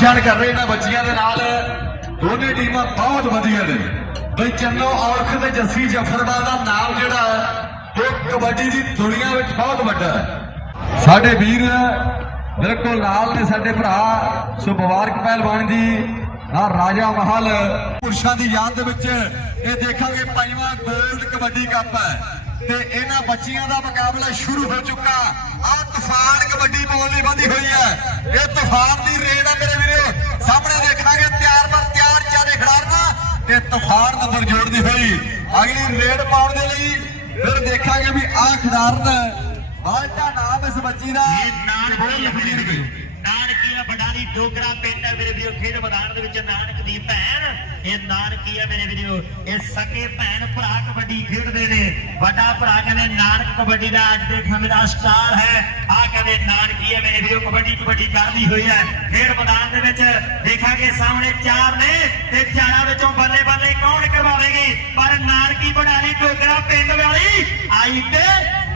ਨਿਸ਼ਾਨ ਕਰ ਰਹੇ ਇਹਨਾਂ ਬੱਚੀਆਂ ਦੇ ਨਾਲ। ਦੋਨੇ ਟੀਮਾਂ ਬਹੁਤ ਵਧੀਆ ਨੇ। ਬਈ ਚੰਨੋ ਔਰਖ ਤੇ ਜੱਸੀ ਜਫਰਵਾਲ ਦਾ ਨਾਮ ਜਿਹੜਾ, ਉਹ ਕਬੱਡੀ ਦੀ ਦੁਨੀਆ ਵਿੱਚ ਬਹੁਤ ਵੱਡਾ ਹੈ। ਸਾਡੇ ਵੀਰ ਬਿਲਕੁਲ ਨਾਲ ਨੇ ਸਾਡੇ ਭਰਾ ਸੋ ਪਹਿਲਵਾਨ ਜੀ, ਆ ਰਾਜਾ ਮਹਲ। ਪੁਰਸ਼ਾਂ ਦੀ ਯਾਦ ਦੇ ਵਿੱਚ ਇਹ ਦੇਖਾਂਗੇ ਪੰਜਵਾਂ 골ਡ ਕਬੱਡੀ ਕੱਪ ਹੈ। ਤੇ ਇਹਨਾਂ ਬੱਚੀਆਂ ਦਾ ਮੁਕਾਬਲਾ ਸ਼ੁਰੂ ਹੋ ਚੁੱਕਾ। ਆ ਤੂਫਾਨ ਕਬੱਡੀ ਬੋਲ ਦੀ ਵਧੀ ਹੋਈ ਹੈ। ਇਹ ਤੂਫਾਨ ਦੀ ਰੇਡ ਹੈ ਤੇ ਤੂਫਾਨ ਨੰਬਰ ਜੋੜਦੀ ਹੋਈ। ਅਗਲੀ ਰੇਡ ਪਾਉਣ ਦੇ ਲਈ ਫਿਰ ਦੇਖਾਂਗੇ ਵੀ ਆ ਖਿਡਾਰਨ ਬਾਲਟਾ ਨਾਮ ਇਸ ਬੱਚੀ ਦਾ ਇਹ ਨਾਨਕੀ ਆ ਮੇਰੇ ਵੀਰੋ ਨਾਨਕੀ ਬਡਾਲੀ ਡੋਗਰਾ ਪਿੰਡ ਹੈ ਮੇਰੇ ਵੀਰੋ ਖੇਡ ਮੈਦਾਨ ਦੇ ਵਿੱਚ ਨਾਨਕ ਦੀ ਭੈਣ। ਇਹ ਨਾਨਕੀ ਆ ਮੇਰੇ ਵੀਰੋ। ਇਹ ਸਕੇ ਭੈਣ ਭਰਾ ਕਬੱਡੀ ਖੇਡਦੇ ਨੇ। ਵੱਡਾ ਭਰਾ ਕਹਿੰਦੇ, ਨਾਨਕ ਕਬੱਡੀ ਦਾ ਅੱਜ ਦੇ ਸਮੇਂ ਦਾ ਸਟਾਰ ਹੈ। ਆ ਕਹਿੰਦੇ, ਨਾਨਕੀ ਆ ਮੇਰੇ ਵੀਰੋ, ਕਬੱਡੀ ਕਬੱਡੀ ਕਰਦੀ ਹੋਈ ਹੈ। ਖੇਡ ਮੈਦਾਨ ਦੇ ਵਿੱਚ ਦੇਖਾਂਗੇ ਸਾਹਮਣੇ ਚਾਰ ਨੇ ਤੇ ਚਾਰਾਂ ਵਿੱਚੋਂ ਬੱਲੇ ਬੱਲੇ ਕੌਣ ਕਰਵਾਵੇਗੀ? ਪਰ ਨਾਨਕੀ ਬਣਾ ਬਡਾਲੀ ਡੋਗਰਾ ਪਿੰਡ ਵਾਲੀ ਆਈ ਤੇ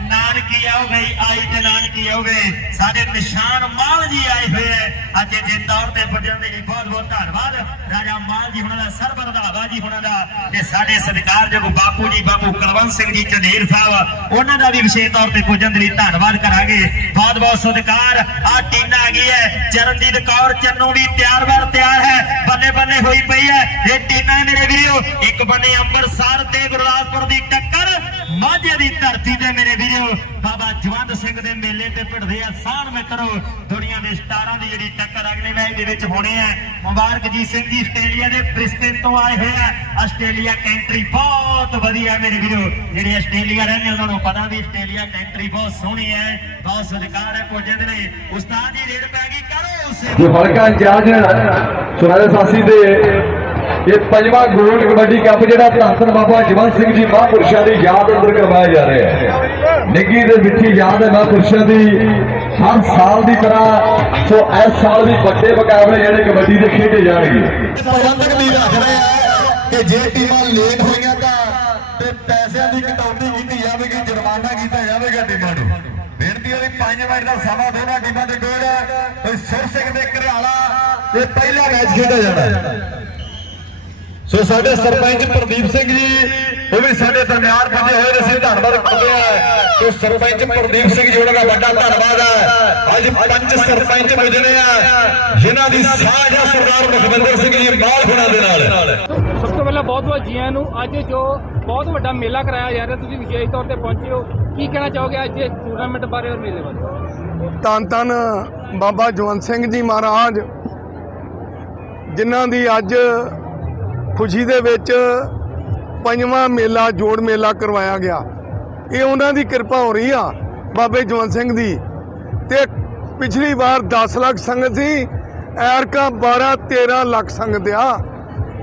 ਨਾਨਕੀ ਆਓ ਗਈ ਆਈ ਤੇ ਨਾਨਕੀ ਆਓ ਗਏ ਸਾਡੇ ਨਿਸ਼ਾਨ ਮਾਲ ਜੀ ਆਏ ਹੋਏ ਹੈ ਅੱਜ ਦੇ ਤੌਰ ਤੇ ਪੁੱਜਣ ਦੇ ਲਈ ਬਹੁਤ ਬਹੁਤ ਧੰਨਵਾਦ। ਰਾਜਾ ਮਾਲ ਜੀ ਹੁਣਾਂ ਦਾ ਸਰਬਰ ਰੰਧਾਵਾ ਜੀ ਹੁਣਾਂ ਦਾ ਤੇ ਸਾਡੇ ਸਤਿਕਾਰਯੋਗ ਬਾਪੂ ਜੀ, ਬਾਪੂ ਕੁਲਵੰਤ ਸਿੰਘ ਜੀ, ਚੰਦੇਰ ਸਾਹਿਬ, ਉਹਨਾਂ ਦਾ ਵੀ ਵਿਸ਼ੇਸ਼ ਤੌਰ ਤੇ ਪੁੱਜਣ ਦੇ ਲਈ ਧੰਨਵਾਦ ਕਰਾਂਗੇ। ਬਹੁਤ ਬਹੁਤ ਸਤਿਕਾਰ। ਆ ਟੀਨਾ ਆ ਗਈ ਹੈ, ਚਰਨਜੀਤ ਕੌਰ ਚੰਨੂ ਵੀ ਤਿਆਰ ਬਰ ਤਿਆਰ ਹੈ ਬੰਨੇ ਬੰਨੇ ਹੋਈ ਪਈ ਹੈ। ਇਹ ਟੀਨਾ ਮੇਰੇ ਵੀਰੋ, ਇੱਕ ਬੰਨੇ ਅੰਬਰ ਮਾਝੇ ਦੀ ਧਰਤੀ ਤੇ ਮੇਰੇ ਵੀਰੋ, ਬਾਬਾ ਜਵੰਦ ਸਿੰਘ ਦੇ ਮੇਲੇ ਤੇ ਭਿੜਦੇ ਆ ਸਾਨ ਮਿੱਤਰੋ, ਦੁਨੀਆ ਦੇ ਸਟਾਰਾਂ ਦੀ ਜਿਹੜੀ ਟੱਕਰ ਅਗਲੇ ਮੈਚ ਦੇ ਵਿੱਚ ਹੋਣੀ ਹੈ। ਮੁਬਾਰਕਜੀਤ ਸਿੰਘ ਜੀ, ਆਸਟ੍ਰੇਲੀਆ ਦੇ ਬ੍ਰਿਸਬੇਨ ਤੋਂ ਆਏ ਹੋਏ ਆ। ਆਸਟ੍ਰੇਲੀਆ ਕੰਟਰੀ ਬਹੁਤ ਵਧੀਆ ਮੇਰੇ ਵੀਰੋ। ਜਿਹੜੇ ਆਸਟ੍ਰੇਲੀਆ ਰਹਿੰਦੇ ਉਹਨਾਂ ਨੂੰ ਪਤਾ ਵੀ ਆਸਟ੍ਰੇਲੀਆ ਕੰਟਰੀ ਬਹੁਤ ਸੋਹਣੀ ਹੈ, ਬਹੁਤ ਸਤਿਕਾਰ ਹੈ ਪੁੱਜਣ ਦੇ ਲਈ। ਉਸਤਾਦ ਜੀ, ਰੇਡ ਪੈ ਗਈ, ਕਰੋ ਉਸੇ ਜੋ ਹਲਕਾ ਇੰਚਾਰਜ ਸੁਨਾਲੇ ਸਾਸੀ ਦੇ। ਇਹ ਪੰਜਵਾਂ ਗੋਲਡ ਕਬੱਡੀ ਕੱਪ ਜਿਹੜਾ ਧੰਨ ਧੰਨ ਬਾਬਾ ਜਵੰਤ ਸਿੰਘ ਜੀ ਮਹਾਂਪੁਰਸ਼ਾਂ ਦੀ ਯਾਦ ਅੰਦਰ ਕਰਵਾਇਆ ਜਾ ਰਿਹਾ ਹੈ। ਨਿੱਗੀ ਦੇ ਮਿੱਠੀ ਯਾਦ ਹੈ ਮਹਾਂਪੁਰਸ਼ਾਂ ਦੀ। ਹਰ ਸਾਲ ਦੀ ਤਰ੍ਹਾਂ, ਸੋ ਇਸ ਸਾਲ ਵੀ ਵੱਡੇ ਮੁਕਾਬਲੇ ਜਿਹੜੇ ਕਬੱਡੀ ਦੇ ਖੇਡੇ ਜਾਣਗੇ। ਪ੍ਰਬੰਧਕ ਵੀ ਰੱਖ ਰਹੇ ਆ ਕਿ ਜੇ ਟੀਮਾਂ ਲੇਟ ਹੋਈਆਂ ਤਾਂ ਤੇ ਪੈਸਿਆਂ ਦੀ ਕਟੌਤੀ ਕੀਤੀ ਜਾਵੇਗੀ, ਜੁਰਮਾਨਾ ਕੀਤਾ ਜਾਵੇਗਾ ਟੀਮਾਂ ਨੂੰ। ਬੇਨਤੀ ਹੈ 5 ਮਿੰਟ ਦਾ ਸਮਾਂ ਦੋਨਾਂ ਟੀਮਾਂ ਦੇ ਕੋਲ। ਹੈ ਸੁਰ ਸਿੰਘ ਦੇ ਘਰਿਆਲਾ ਤੇ ਪਹਿਲਾ ਮੈਚ ਖੇਡਿਆ ਜਾਣਾ। ਸੋ ਸਾਡੇ ਸਰਪੰਚ ਪ੍ਰਦੀਪ ਸਿੰਘ ਜੀ ਉਹ ਵੀ ਸਾਡੇ ਦਰਮਿਆਨ ਪੁੱਜੇ ਹੋਏ ਅਸੀਂ ਧੰਨਵਾਦ ਕਰਦੇ ਆ ਤੇ ਸਰਪੰਚ ਪ੍ਰਦੀਪ ਸਿੰਘ ਜੀ ਉਹਨਾਂ ਦਾ ਵੱਡਾ ਧੰਨਵਾਦ ਹੈ। ਅੱਜ ਪੰਜ ਸਰਪੰਚ ਪੁੱਜਣੇ ਆ ਜਿਨ੍ਹਾਂ ਦੀ ਸਾਂਝ ਹੈ ਸਰਦਾਰ ਮੁਖਵਿੰਦਰ ਸਿੰਘ ਜੀ ਮਾਲ ਹੋਣਾ ਦੇ ਨਾਲ। ਸਭ ਤੋਂ ਪਹਿਲਾਂ ਬਹੁਤ ਬਹੁਤ ਜੀਆਂ ਨੂੰ ਅੱਜ ਜੋ ਬਹੁਤ ਵੱਡਾ ਮੇਲਾ ਕਰਾਇਆ ਜਾ ਰਿਹਾ ਤੁਸੀਂ ਵਿਸ਼ੇਸ਼ ਤੌਰ ਤੇ ਪਹੁੰਚੇ ਹੋ। ਕੀ ਕਹਿਣਾ ਚਾਹੋਗੇ ਅੱਜ ਦੇ ਟੂਰਨਾਮੈਂਟ ਬਾਰੇ ਔਰ ਮੇਲੇ ਬਾਰੇ? ਧੰਨ ਧੰਨ ਬਾਬਾ ਜਵੰਤ ਸਿੰਘ ਜੀ ਮਹਾਰਾਜ ਜਿਨ੍ਹਾਂ ਦੀ ਅੱਜ ਖੁਸ਼ੀ ਦੇ ਵਿੱਚ ਪੰਜਵਾਂ ਮੇਲਾ ਜੋੜ ਮੇਲਾ ਕਰਵਾਇਆ ਗਿਆ। ਇਹ ਉਹਨਾਂ ਦੀ ਕਿਰਪਾ ਹੋ ਰਹੀ ਆ, ਬਾਬੇ ਜਵੰਤ ਸਿੰਘ ਦੀ। ਤੇ ਪਿਛਲੀ ਵਾਰ 10 ਲੱਖ ਸੰਗਤ ਸੀ, ਐਰਕਾ 12 13 ਲੱਖ ਸੰਗਤ ਆ।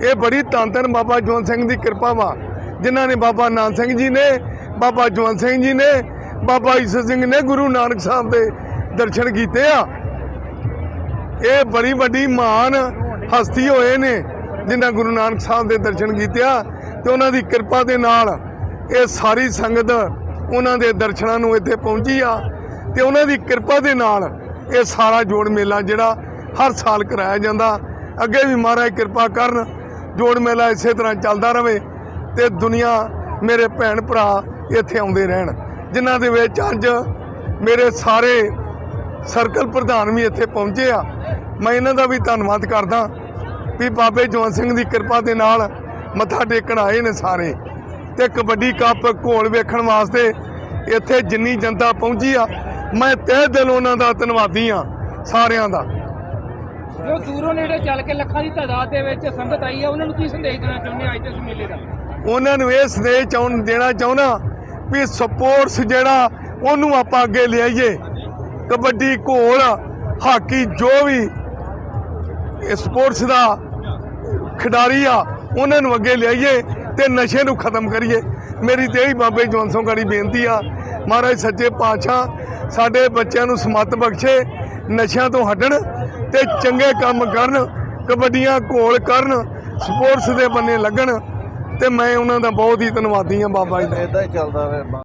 ਇਹ ਬੜੀ ਧੰਨ ਧੰਨ ਬਾਬਾ ਜਵੰਤ ਸਿੰਘ ਦੀ ਕਿਰਪਾ ਵਾ, ਜਿਨ੍ਹਾਂ ਨੇ ਬਾਬਾ ਨਾਨਕ ਸਿੰਘ ਜੀ ਨੇ, ਬਾਬਾ ਜਵੰਤ ਸਿੰਘ ਜੀ ਨੇ, ਬਾਬਾ ਈਸਰ ਸਿੰਘ ਨੇ ਗੁਰੂ ਨਾਨਕ ਸਾਹਿਬ ਦੇ ਦਰਸ਼ਨ ਕੀਤੇ ਆ। ਇਹ ਬੜੀ ਵੱਡੀ ਮਹਾਨ ਹਸਤੀ ਹੋਏ ਨੇ। ਜਿਨ੍ਹਾਂ ਗੁਰੂ ਨਾਨਕ ਸਾਹਿਬ ਦੇ ਦਰਸ਼ਨ ਕੀਤੇ ਆ ਤੇ ਉਹਨਾਂ ਦੀ ਕਿਰਪਾ ਦੇ ਨਾਲ ਇਹ ਸਾਰੀ ਸੰਗਤ ਉਹਨਾਂ ਦੇ ਦਰਸ਼ਨਾਂ ਨੂੰ ਇੱਥੇ ਪਹੁੰਚੀ ਆ ਤੇ ਉਹਨਾਂ ਦੀ ਕਿਰਪਾ ਦੇ ਨਾਲ ਇਹ ਸਾਰਾ ਜੋੜ ਮੇਲਾ ਜਿਹੜਾ ਹਰ ਸਾਲ ਕਰਾਇਆ ਜਾਂਦਾ। ਅੱਗੇ ਵੀ ਮਹਾਰਾਜ ਕਿਰਪਾ ਕਰਨ, ਜੋੜ ਮੇਲਾ ਇਸੇ ਤਰ੍ਹਾਂ ਚੱਲਦਾ ਰਹੇ ਤੇ ਦੁਨੀਆ ਮੇਰੇ ਭੈਣ ਭਰਾ ਇੱਥੇ ਆਉਂਦੇ ਰਹਿਣ, ਜਿਨ੍ਹਾਂ ਦੇ ਵਿੱਚ ਅੱਜ ਮੇਰੇ ਸਾਰੇ ਸਰਕਲ ਪ੍ਰਧਾਨ ਵੀ ਇੱਥੇ ਪਹੁੰਚੇ ਆ। ਮੈਂ ਇਹਨਾਂ ਦਾ ਵੀ ਧੰਨਵਾਦ ਕਰਦਾ ਵੀ ਬਾਬੇ ਜਵੰਤ ਸਿੰਘ ਦੀ ਕਿਰਪਾ ਦੇ ਨਾਲ ਮੱਥਾ ਟੇਕਣ ਆਏ ਨੇ ਸਾਰੇ ਤੇ ਕਬੱਡੀ ਕੱਪ ਘੋਲ ਵੇਖਣ ਵਾਸਤੇ ਇੱਥੇ ਜਿੰਨੀ ਜਨਤਾ ਪਹੁੰਚੀ ਆ ਮੈਂ ਤਹਿ ਦਿਲ ਉਹਨਾਂ ਦਾ ਧੰਨਵਾਦੀ ਆ ਸਾਰਿਆਂ ਦਾ। ਜੋ ਦੂਰੋਂ ਨੇੜੇ ਚੱਲ ਕੇ ਲੱਖਾਂ ਦੀ ਤਾਦਾਦ ਦੇ ਵਿੱਚ ਸੰਗਤ ਆਈ ਹੈ ਉਹਨਾਂ ਨੂੰ ਕੀ ਸੰਦੇਸ਼ ਦੇਣਾ ਚਾਹੁੰਦੇ ਅੱਜ ਦੇ ਮੇਲੇ ਦਾ? ਉਹਨਾਂ ਨੂੰ ਇਹ ਸੰਦੇਸ਼ ਚਾਹੁੰ ਦੇਣਾ ਚਾਹੁੰਦਾ ਵੀ ਸਪੋਰਟਸ ਜਿਹੜਾ ਉਹਨੂੰ ਆਪਾਂ ਅੱਗੇ ਲਿਆਈਏ। ਕਬੱਡੀ ਘੋਲ ਹਾਕੀ ਜੋ ਵੀ ਸਪੋਰਟਸ ਦਾ ਖਿਡਾਰੀ ਆ, ਉਹਨਾਂ ਨੂੰ ਅੱਗੇ ਲਿਆਈਏ ਤੇ ਨਸ਼ੇ ਨੂੰ ਖਤਮ ਕਰੀਏ। ਮੇਰੀ ਤੇ ਇਹੀ ਬਾਬੇ ਜਵੰਸੋਂ ਗਾੜੀ ਬੇਨਤੀ ਆ, ਮਹਾਰਾਜ ਸੱਚੇ ਪਾਤਸ਼ਾਹ, ਸਾਡੇ ਬੱਚਿਆਂ ਨੂੰ ਸਮੱਤ ਬਖਸ਼ੇ, ਨਸ਼ਿਆਂ ਤੋਂ ਹਟਣ ਤੇ ਚੰਗੇ ਕੰਮ ਕਰਨ, ਕਬੱਡੀਆਂ ਘੋਲ ਕਰਨ, ਸਪੋਰਟਸ ਦੇ ਬੰਨੇ ਲੱਗਣ ਤੇ ਮੈਂ ਉਹਨਾਂ ਦਾ ਬਹੁਤ ਹੀ ਧੰਨਵਾਦੀ ਆ ਬਾਬਾ ਜੀ ਦਾ। ਇੱਦਾਂ ਹੀ ਚੱਲਦਾ